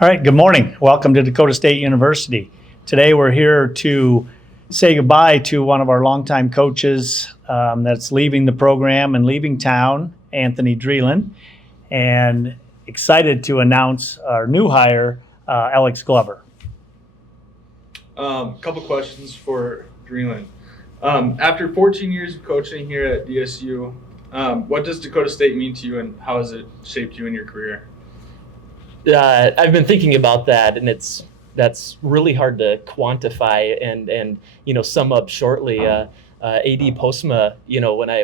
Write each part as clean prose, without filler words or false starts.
All right, good morning. Welcome to Dakota State University. Today we're here to say goodbye to one of our longtime coaches that's leaving the program and leaving town, Anthony Drealan, and excited to announce our new hire, Alex Glover. Couple questions for Drealan. After 14 years of coaching here at DSU, what does Dakota State mean to you, and how has it shaped you in your career? I've been thinking about that, and that's really hard to quantify and sum up shortly. AD Postma,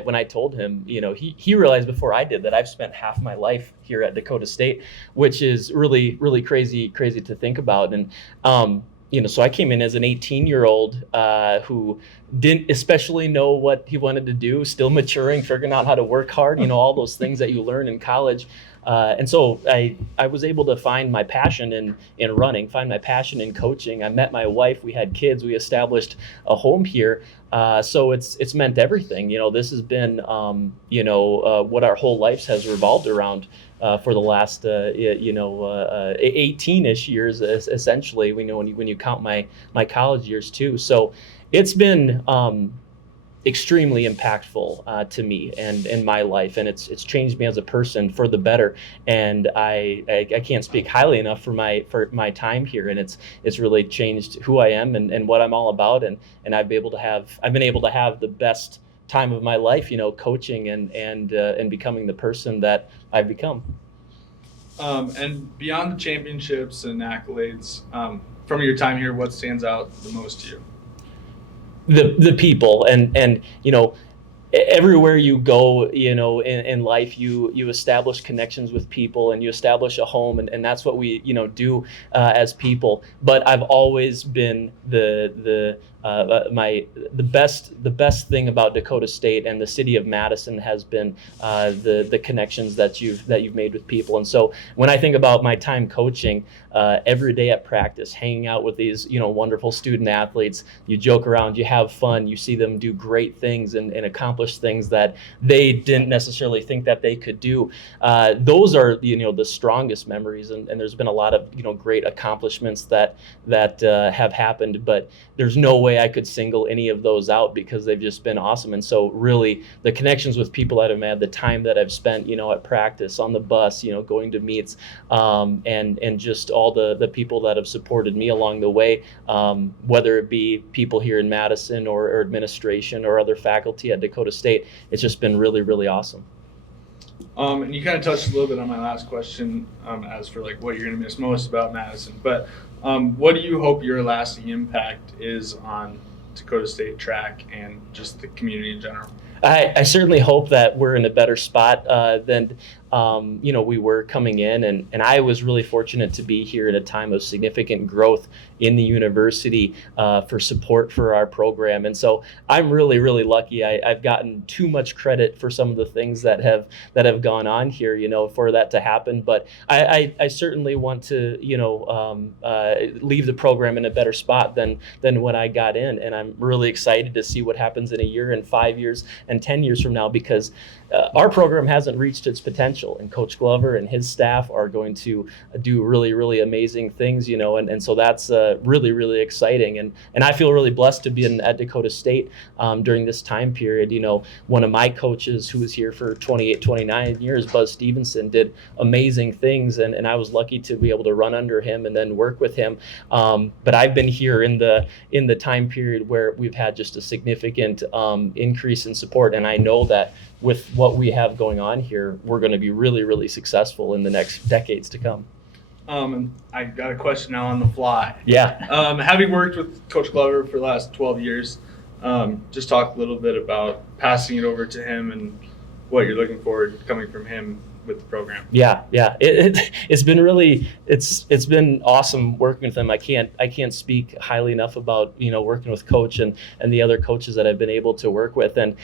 when I told him, he realized before I did that I've spent half my life here at Dakota State, which is really crazy to think about. And so I came in as an 18-year-old who didn't especially know what he wanted to do, still maturing, figuring out how to work hard, all those things that you learn in college. And so I was able to find my passion in running, find my passion in coaching. I met my wife, we had kids, we established a home here. So it's meant everything. This has been, what our whole lives has revolved around for the last, 18-ish years, essentially, when you count my college years too. So it's been extremely impactful to me and in my life, and it's changed me as a person for the better. And I can't speak highly enough for my time here, and it's really changed who I am and what I'm all about. And I've been able to have the best time of my life, coaching and becoming the person that I've become. And beyond the championships and accolades, from your time here, what stands out the most to you? The people and everywhere you go, in life, you establish connections with people, and you establish a home, and that's what we do as people. But I've always been the best thing about Dakota State and the city of Madison has been the connections that you've made with people. And so when I think about my time coaching, every day at practice, hanging out with these wonderful student athletes, you joke around, you have fun, you see them do great things and accomplish things that they didn't necessarily think that they could do. Those are the strongest memories, and there's been a lot of great accomplishments that have happened, but there's no way I could single any of those out because they've just been awesome. And so really the connections with people that I've had, the time that I've spent at practice, on the bus, going to meets, and just all the people that have supported me along the way, whether it be people here in Madison or administration or other faculty at Dakota State, it's just been really awesome. And you kind of touched a little bit on my last question, as for what you're going to miss most about Madison. But what do you hope your lasting impact is on Dakota State track and just the community in general? I certainly hope that we're in a better spot than we were coming in, and I was really fortunate to be here at a time of significant growth in the university for support for our program. And so I'm really lucky. I've gotten too much credit for some of the things that have gone on here, for that to happen. But I certainly want to leave the program in a better spot than when I got in, and I'm really excited to see what happens in a year and 5 years and 10 years from now, because our program hasn't reached its potential, and Coach Glover and his staff are going to do really amazing things, and so that's really exciting, and I feel really blessed to be at Dakota State during this time period. One of my coaches who was here for 28-29 years, Buzz Stevenson, did amazing things, and I was lucky to be able to run under him and then work with him. But I've been here in the time period where we've had just a significant increase in support, and I know that with what we have going on here, we're going to be really successful in the next decades to come. And I got a question now on the fly. Yeah. Having worked with Coach Glover for the last 12 years, just talk a little bit about passing it over to him and what you're looking forward coming from him with the program. Yeah. It's been awesome working with him. I can't speak highly enough about working with Coach and the other coaches that I've been able to work with, and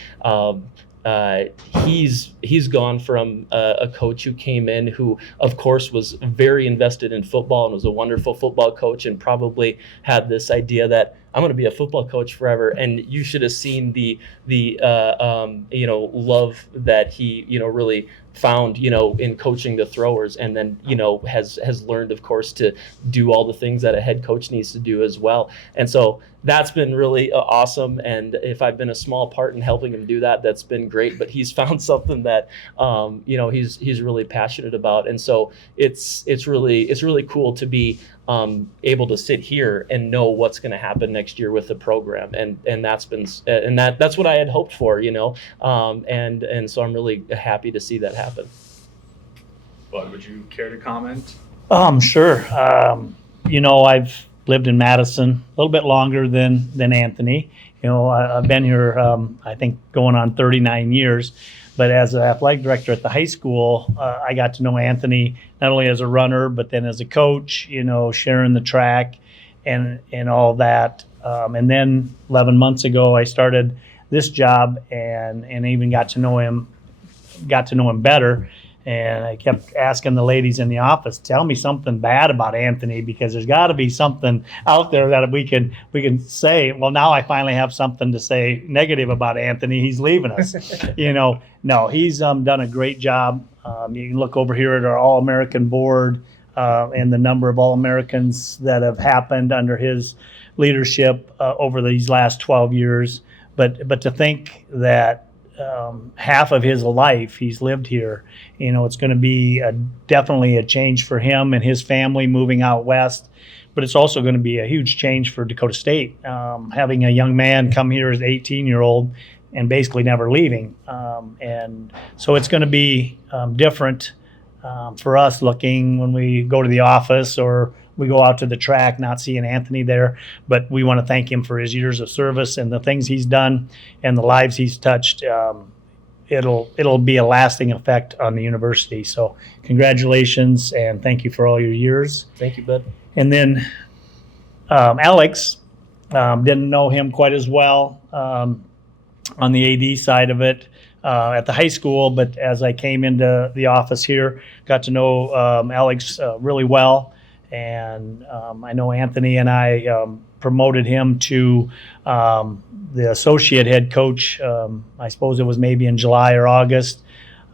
he's gone from a coach who came in who, of course, was very invested in football and was a wonderful football coach, and probably had this idea that I'm going to be a football coach forever. And you should have seen the love that he, really found, in coaching the throwers, and then, has learned, of course, to do all the things that a head coach needs to do as well. And so that's been really awesome. And if I've been a small part in helping him do that, that's been great. But he's found something that, he's really passionate about. And so it's really cool to be able to sit here and know what's going to happen next year with the program. And that's been, and that's what I had hoped for, and so I'm really happy to see that happen. Bud, would you care to comment? Sure. I've lived in Madison a little bit longer than Anthony. I've been here, I think, going on 39 years. But as an athletic director at the high school, I got to know Anthony not only as a runner, but then as a coach, sharing the track and all that. And then 11 months ago, I started this job and even got to know him better. And I kept asking the ladies in the office, tell me something bad about Anthony, because there's got to be something out there that we can say. Well, now I finally have something to say negative about Anthony. He's leaving us. No, he's done a great job. You can look over here at our All-American board and the number of All-Americans that have happened under his leadership over these last 12 years. But to think that half of his life he's lived here, it's going to be definitely a change for him and his family moving out west. But it's also going to be a huge change for Dakota State, having a young man come here as an 18-year-old and basically never leaving. And so it's going to be different for us looking when we go to the office or we go out to the track, not seeing Anthony there. But we want to thank him for his years of service and the things he's done and the lives he's touched. It'll be a lasting effect on the university. So congratulations and thank you for all your years. Thank you, Bud. And then Alex, didn't know him quite as well on the AD side of it at the high school, but as I came into the office here, got to know Alex really well. And I know Anthony and I promoted him to the associate head coach. I suppose it was maybe in July or August.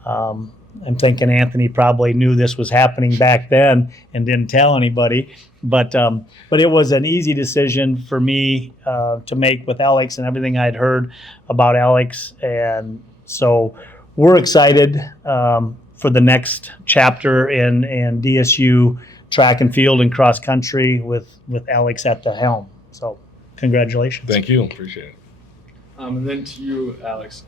I'm thinking Anthony probably knew this was happening back then and didn't tell anybody. But it was an easy decision for me to make with Alex and everything I'd heard about Alex. And so we're excited for the next chapter in DSU track and field and cross country with Alex at the helm. So congratulations. Thank you. Appreciate it. And then to you, Alex.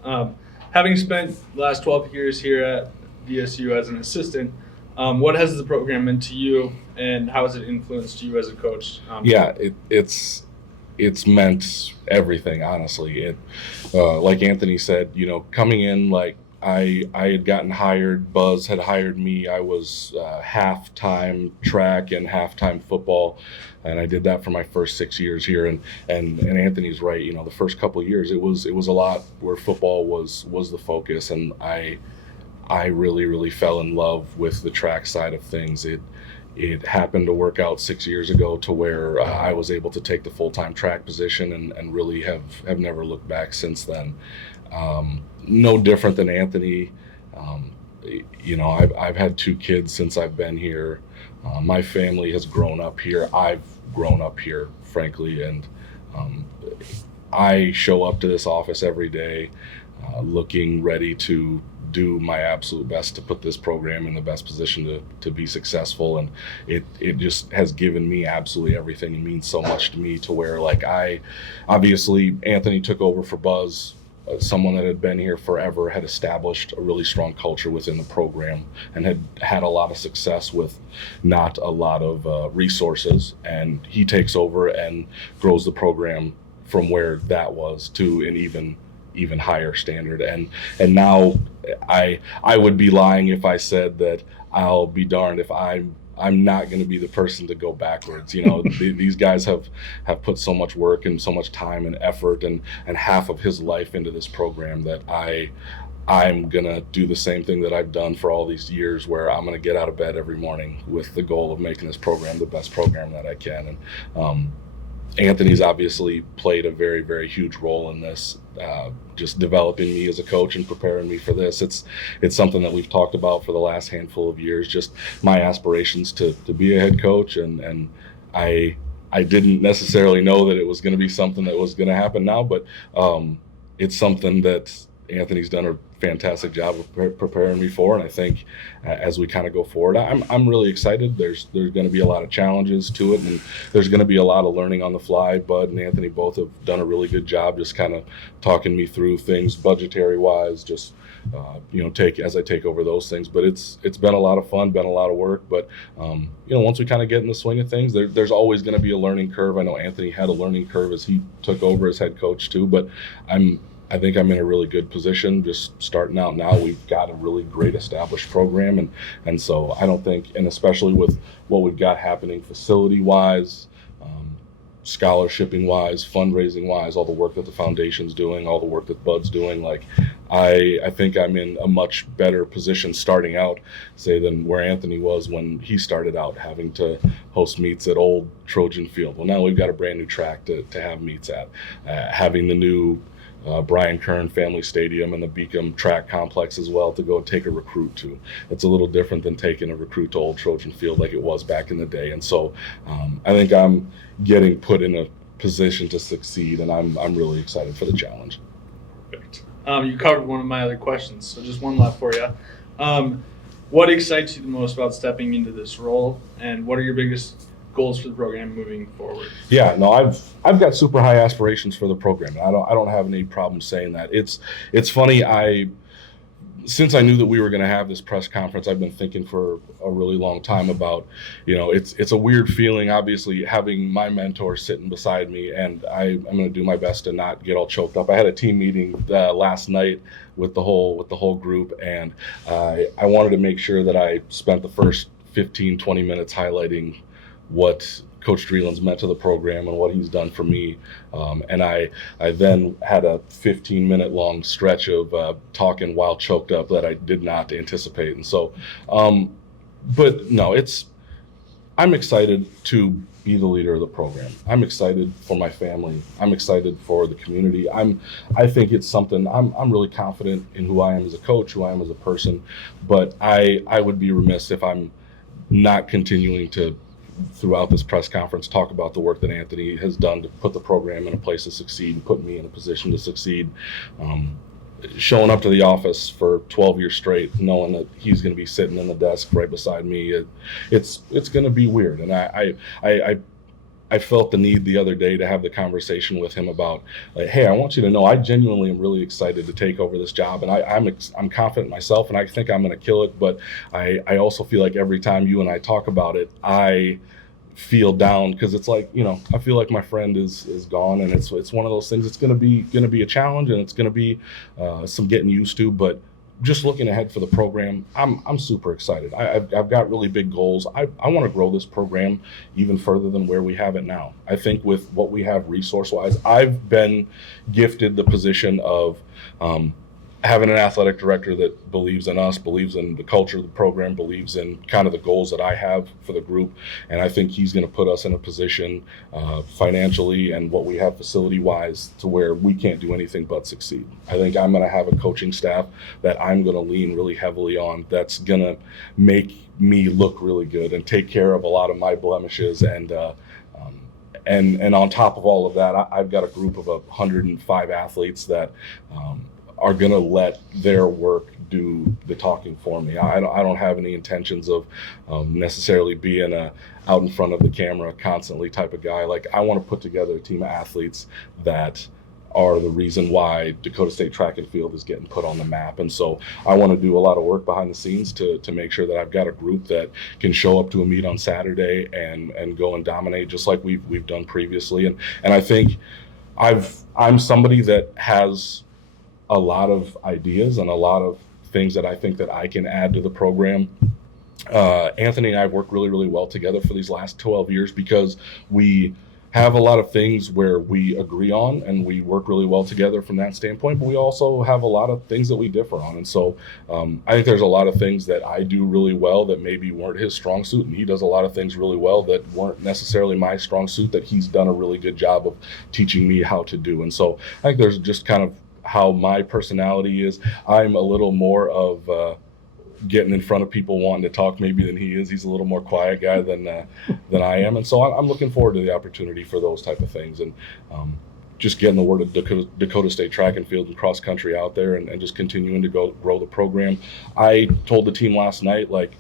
Having spent the last 12 years here at DSU as an assistant, what has the program meant to you, and how has it influenced you as a coach? It's meant everything, honestly. Like Anthony said, coming in, like I had gotten hired, Buzz had hired me. I was half-time track and half-time football, and I did that for my first 6 years here. And Anthony's right, the first couple of years it was a lot where football was the focus, and I really, really fell in love with the track side of things. It happened to work out 6 years ago to where I was able to take the full-time track position and really have never looked back since then. No different than Anthony. I've had 2 kids since I've been here. My family has grown up here. I've grown up here, frankly, and I show up to this office every day looking ready to do my absolute best to put this program in the best position to be successful. And it just has given me absolutely everything. It means so much to me to where, obviously Anthony took over for Buzz, someone that had been here forever, had established a really strong culture within the program and had a lot of success with not a lot of resources. And he takes over and grows the program from where that was to an even higher standard. And now I would be lying if I said that I'll be darned if I'm not going to be the person to go backwards. These guys have put so much work and so much time and effort and half of his life into this program that I'm going to do the same thing that I've done for all these years, where I'm going to get out of bed every morning with the goal of making this program the best program that I can. And Anthony's obviously played a very, very huge role in this, just developing me as a coach and preparing me for this. It's something that we've talked about for the last handful of years, just my aspirations to be a head coach. And I didn't necessarily know that it was going to be something that was going to happen now, but it's something that Anthony's done a fantastic job of preparing me for, and I think as we kind of go forward, I'm really excited. There's going to be a lot of challenges to it, and there's going to be a lot of learning on the fly. Bud and Anthony both have done a really good job just kind of talking me through things budgetary wise, just as I take over those things. But it's been a lot of fun, been a lot of work, but once we kind of get in the swing of things, there's always going to be a learning curve. I know Anthony had a learning curve as he took over as head coach too, but I think I'm in a really good position just starting out now. We've got a really great established program, and so I don't think, and especially with what we've got happening facility-wise, scholarshiping wise, fundraising wise, all the work that the foundation's doing, all the work that Bud's doing, like I think I'm in a much better position starting out, say, than where Anthony was when he started out having to host meets at old Trojan Field. Well, now we've got a brand new track to have meets at, having the new Brian Kern Family Stadium and the Beacom track complex as well to go take a recruit to. It's a little different than taking a recruit to old Trojan Field like it was back in the day. And so I think I'm getting put in a position to succeed, and I'm really excited for the challenge. Perfect. You covered one of my other questions, so just one left for you. What excites you the most about stepping into this role, and what are your biggest goals for the program moving forward? Yeah, no, I've got super high aspirations for the program. I don't have any problem saying that. It's funny, since I knew that we were going to have this press conference, I've been thinking for a really long time about, it's a weird feeling, obviously, having my mentor sitting beside me, and I'm going to do my best to not get all choked up. I had a team meeting last night with the whole group, and I wanted to make sure that I spent the first 15-20 minutes highlighting what Coach Drealan's meant to the program and what he's done for me. And I then had a 15-minute long stretch of talking while choked up that I did not anticipate. And so, but no, I'm excited to be the leader of the program. I'm excited for my family. I'm excited for the community. I think it's something, I'm really confident in who I am as a coach, who I am as a person, but I would be remiss if I'm not continuing to, throughout this press conference, talk about the work that Anthony has done to put the program in a place to succeed and put me in a position to succeed. Showing up to the office for 12 years straight, knowing that he's going to be sitting in the desk right beside me, it's going to be weird. And I felt the need the other day to have the conversation with him about, like, hey, I want you to know I genuinely am really excited to take over this job, and I'm confident in myself, and I think I'm going to kill it. But I also feel like every time you and I talk about it, I feel down because it's like, I feel like my friend is gone, and it's one of those things. It's going to be a challenge, and it's going to be some getting used to, but just looking ahead for the program, I'm super excited. I've got really big goals. I want to grow this program even further than where we have it now. I think with what we have resource-wise, I've been gifted the position of having an athletic director that believes in us, believes in the culture of the program, believes in kind of the goals that I have for the group. And I think he's going to put us in a position financially and what we have facility-wise to where we can't do anything but succeed. I think I'm going to have a coaching staff that I'm going to lean really heavily on, that's going to make me look really good and take care of a lot of my blemishes. And on top of all of that, I've got a group of 105 athletes that are going to let their work do the talking for me. I don't have any intentions of necessarily being out in front of the camera constantly type of guy. Like, I want to put together a team of athletes that are the reason why Dakota State track and field is getting put on the map. And so I want to do a lot of work behind the scenes to make sure that I've got a group that can show up to a meet on Saturday and go and dominate just like we've done previously. And I think I'm somebody that has a lot of ideas and a lot of things that I think that I can add to the program. Anthony and I have worked really, really well together for these last 12 years because we have a lot of things where we agree on and we work really well together from that standpoint, but we also have a lot of things that we differ on. And so I think there's a lot of things that I do really well that maybe weren't his strong suit, and he does a lot of things really well that weren't necessarily my strong suit that he's done a really good job of teaching me how to do. And so I think there's just kind of how my personality is. I'm a little more of getting in front of people wanting to talk maybe than he is. He's a little more quiet guy than I am, and so I'm looking forward to the opportunity for those type of things, and just getting the word of Dakota State track and field and cross country out there, and just continuing to grow the program. I told the team last night, like,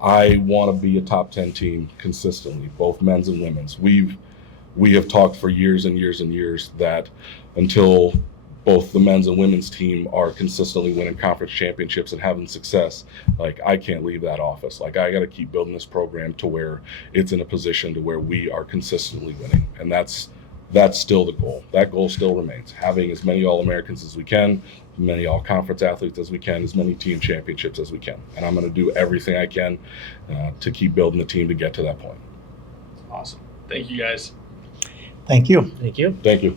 I want to be a top 10 team consistently, both men's and women's. We have talked for years and years and years that until both the men's and women's team are consistently winning conference championships and having success, like, I can't leave that office. Like, I got to keep building this program to where it's in a position to where we are consistently winning. And that's still the goal. That goal still remains, having as many All-Americans as we can, as many all-conference athletes as we can, as many team championships as we can. And I'm going to do everything I can to keep building the team to get to that point. Awesome. Thank you, guys. Thank you. Thank you. Thank you.